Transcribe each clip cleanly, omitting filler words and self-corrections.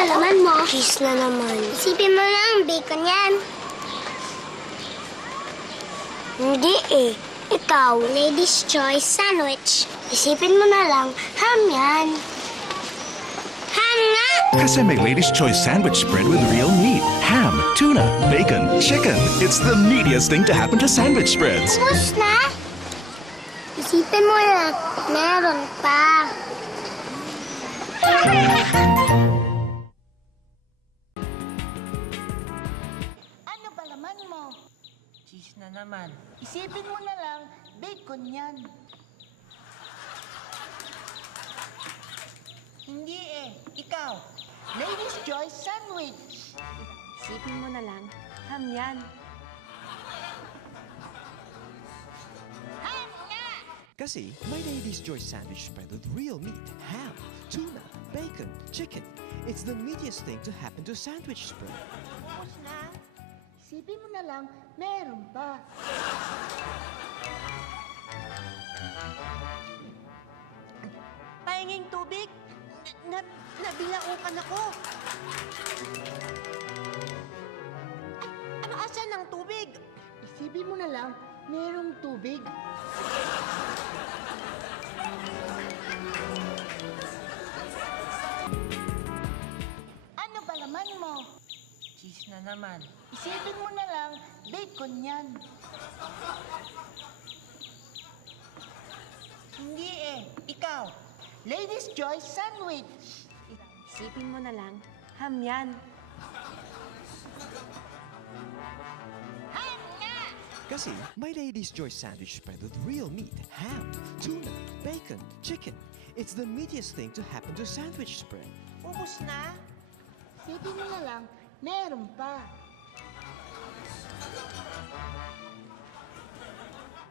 palaman mo? Cheese na naman. Isipin mo lang, bacon yan. Hindi eh. Ikaw. Lady's Choice Sandwich. Isipin mo na lang, ham yan. Ham nga! Kasi may Lady's Choice sandwich spread with real meat, ham, tuna, bacon, chicken. It's the meatiest thing to happen to sandwich spreads. Tapos na? Isipin mo lang, meron pa. Ano ba laman mo? Cheese na naman. Isipin mo na lang, bacon yan. Hindi eh. Ikaw, Lady's Choice Sandwich. Isipin mo na lang, ham yan. Kasi may Lady's Choice sandwich spread with real meat, ham, tuna, bacon, chicken. It's the meatiest thing to happen to a sandwich spread. Tapos na. Isipin mo na lang, meron pa. Pahinging tubig? Nabilaukan ako. Ano asan ng tubig? Isipin mo na lang, merong tubig. Ano ba laman mo? Cheese na naman. Isipin mo na lang, bacon yan. Hindi eh. Ikaw, Lady's Choice Sandwich. Isipin mo na lang, ham yan. Kasi may Lady's Choice sandwich spread with real meat, ham, tuna, bacon, chicken. It's the meatiest thing to happen to a sandwich spread. Ubus na? Isipin mo na lang, meron pa.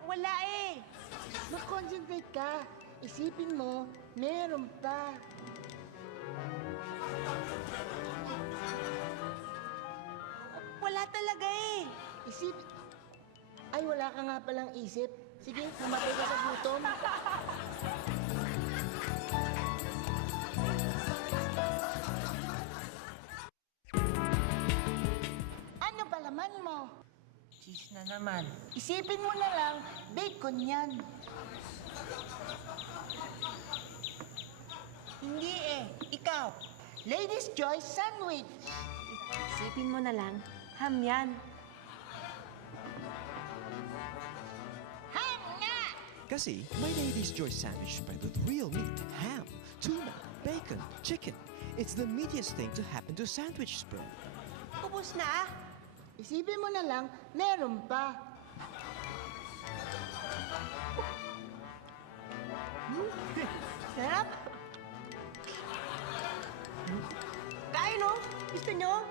Wala eh. Mag-concentrate ka. Isipin mo, meron pa. Wala talaga eh. Ay, wala ka nga palang isip. Sige, namatay ka sa gutom. Ano ba laman mo? Cheese na naman. Isipin mo na lang, bacon yan. Hindi eh. Ikaw, Lady's Choice Sandwich. Isipin mo na lang, ham yan. Kasi may Lady's Choice sandwich spread with real meat, ham, tuna, bacon, chicken. It's the meatiest thing to happen to a sandwich spread. Ubus na? Isipin mo na lang, meron pa. Sarap. Kain oh. Gusto nyo?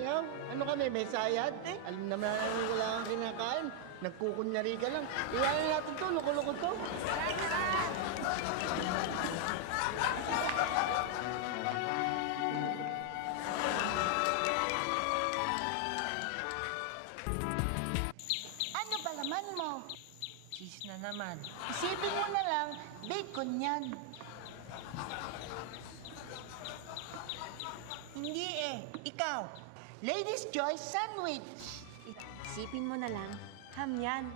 Ayaw, ano kami, may sayad? Alam naman namin wala kang kinakain. Nagkukunyari ka lang. Iwanan natin to, loko-loko to. Ano ba laman mo? Cheese na naman. Isipin mo na lang, bacon yan. Hindi eh. Ikaw, Lady's Choice Sandwich. Isipin mo na lang, ham yan.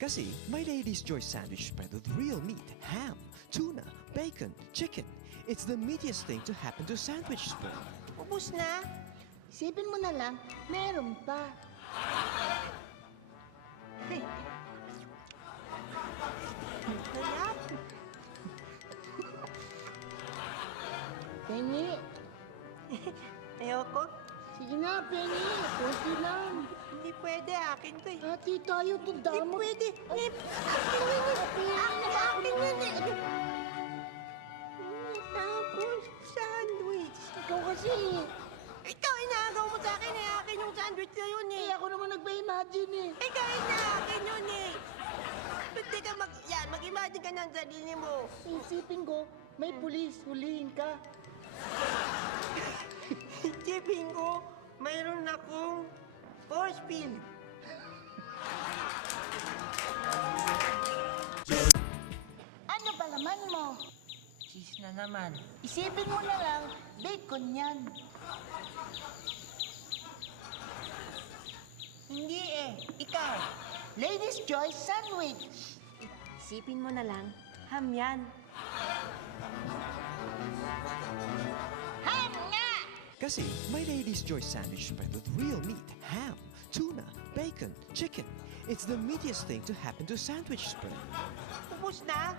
Kasi may Lady's Choice sandwich spread with real meat, ham, tuna, bacon, chicken. It's the meatiest thing to happen to a sandwich spread. Ubus na? Isipin mo na lang, meron pa. Sarap. Penny, Ayoko. sige na, Penny. Kunti lang. Hindi pwede, akin to eh. Hati tayo, Hindi tundamo. pwede. Akin yan eh. Tapos, sandwich. Ikaw kasi. Ikaw, inaagaw mo sa akin eh. Akin yung sandwich na yun eh. Eh, ako naman nagpa-imagine eh. Kahit na akin yun eh. Pwede ka mag-imagine ka ng sarili mo. Isipin ko, may pulis, hulihin ka. Isipin ko, mayroon akong force field. Ano ba laman mo? Cheese na naman. Isipin mo na lang, bacon yan. Hindi eh. Ikaw. Ladies' Choice Sandwich. Isipin mo na lang, ham yan. Ham nga! Kasi may Lady's Choice Sandwich spread with real meat, ham, tuna, bacon, chicken. It's the meatiest thing to happen to sandwich spread. Ubus na.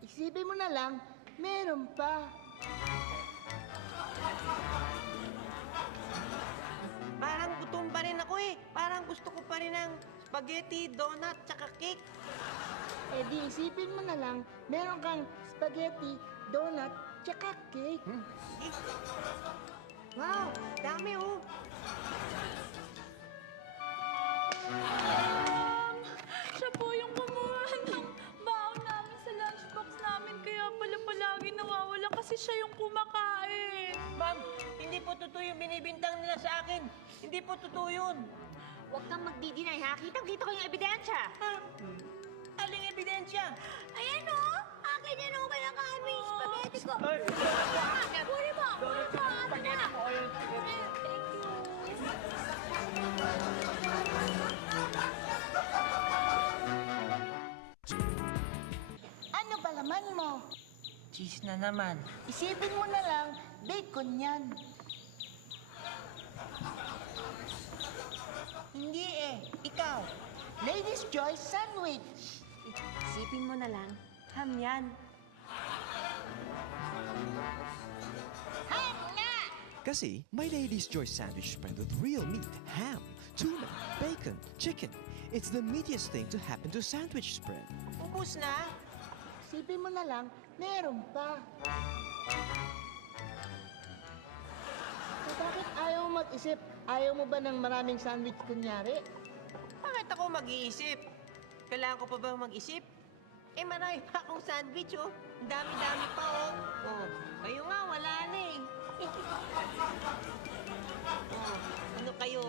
Isipin mo na lang, meron pa. Parang gutom pa rin ako eh. Parang gusto ko pa rin ng spaghetti, donut, tsaka cake. Eh di isipin mo na lang, meron kang spaghetti, donut, tsaka cake. Wow, dami oh. Siya po yung kumuha ng baon namin sa lunchbox namin. Kaya pala palagi nawawala kasi siya yung kumakain. Ma'am, hindi po totoo yung binibintang nila sa akin. Hindi po totoo yun. Huwag kang magdi-deny ha. Kitang-kita ko yung ebidensya. Aling ebidensya? Ayan o! Akin yan o! Kaya kaming spaghetti ko. Puri mo! Puri mo! Spaghetti mo! Thank you. Ano ba laman mo? Cheese na naman. Isipin mo na lang, bacon yan. Hindi eh. Ikaw. Ladies' Choice Sandwich. Isipin mo na lang, ham yan. Ham nga! Kasi may Lady's Choice Sandwich spread with real meat, ham, tuna, bacon, chicken. It's the meatiest thing to happen to sandwich spread. Ubus na. Isipin mo na lang, meron pa. So bakit ayaw mo mag-isip? Ayaw mo ba ng maraming sandwich kunyari? Bakit ako mag-iisip? Kailangan ko pa ba mag-isip? Eh, marami pa akong sandwich, oh. Ang dami-dami pa, oh. Oh, kayo nga, wala na eh. Oh, ano kayo?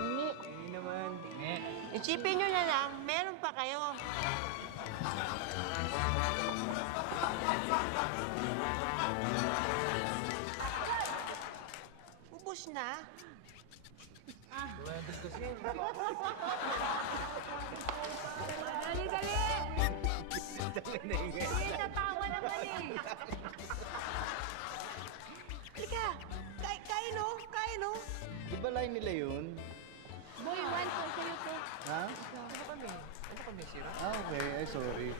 Hingi. Isipin nyo na lang, meron pa kayo. Ubus na. Dali, dali! Hindi, natawa naman eh. Halika, kain, oh. Kain, oh. Di ba line nila yun? Boy, one po sa'yo po. Ha? Ano kami? Ano kami, Sira? Ah, okay. Ay, sorry.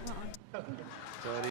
Sorry.